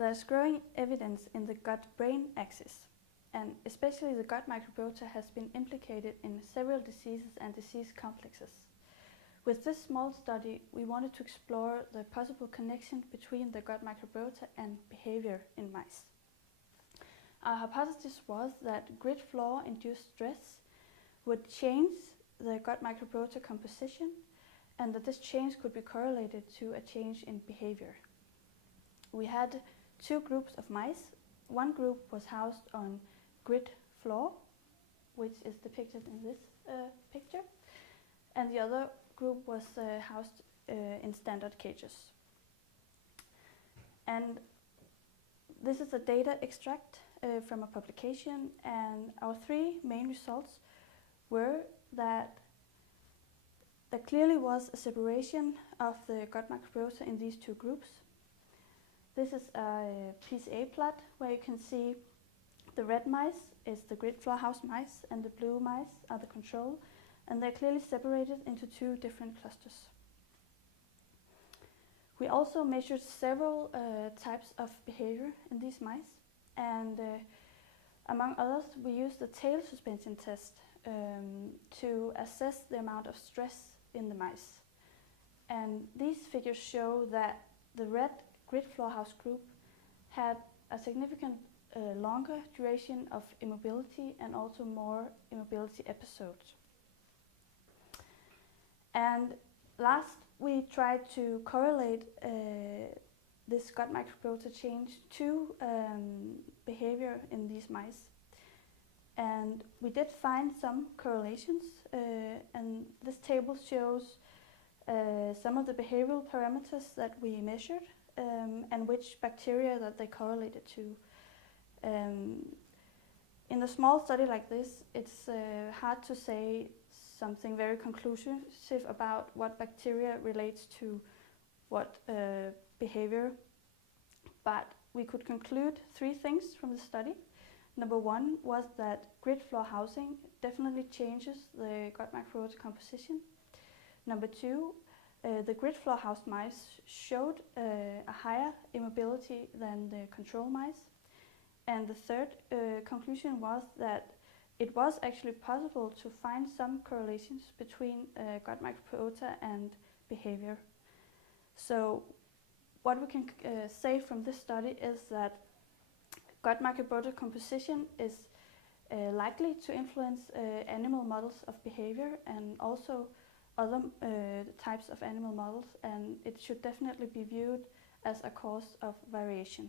There's growing evidence in the gut-brain axis, and especially the gut microbiota has been implicated in several diseases and disease complexes. With this small study, we wanted to explore the possible connection between the gut microbiota and behavior in mice. Our hypothesis was that grid flaw-induced stress would change the gut microbiota composition, and that this change could be correlated to a change in behavior. We had two groups of mice. One group was housed on grid floor, which is depicted in this picture, and the other group was housed in standard cages. And this is a data extract from a publication, and our three main results were that there clearly was a separation of the gut microbiota in these two groups. This is a PCA plot where you can see the red mice is the grid floor house mice and the blue mice are the control, and they're clearly separated into two different clusters. We also measured several types of behavior in these mice, and among others we used the tail suspension test to assess the amount of stress in the mice. And these figures show that the red grid floor house group had a significant longer duration of immobility and also more immobility episodes. And last, we tried to correlate this gut microbiota change to behavior in these mice. And we did find some correlations, and this table shows some of the behavioral parameters that we measured and which bacteria that they correlated to. In a small study like this, it's hard to say something very conclusive about what bacteria relates to what behavior, but we could conclude three things from the study. Number one was that grid floor housing definitely changes the gut microbiota composition. Number two, the grid floor house mice showed a higher immobility than the control mice. And the third conclusion was that it was actually possible to find some correlations between gut microbiota and behavior. So what we can say from this study is that gut microbiota composition is likely to influence animal models of behavior and also other types of animal models, and it should definitely be viewed as a cause of variation.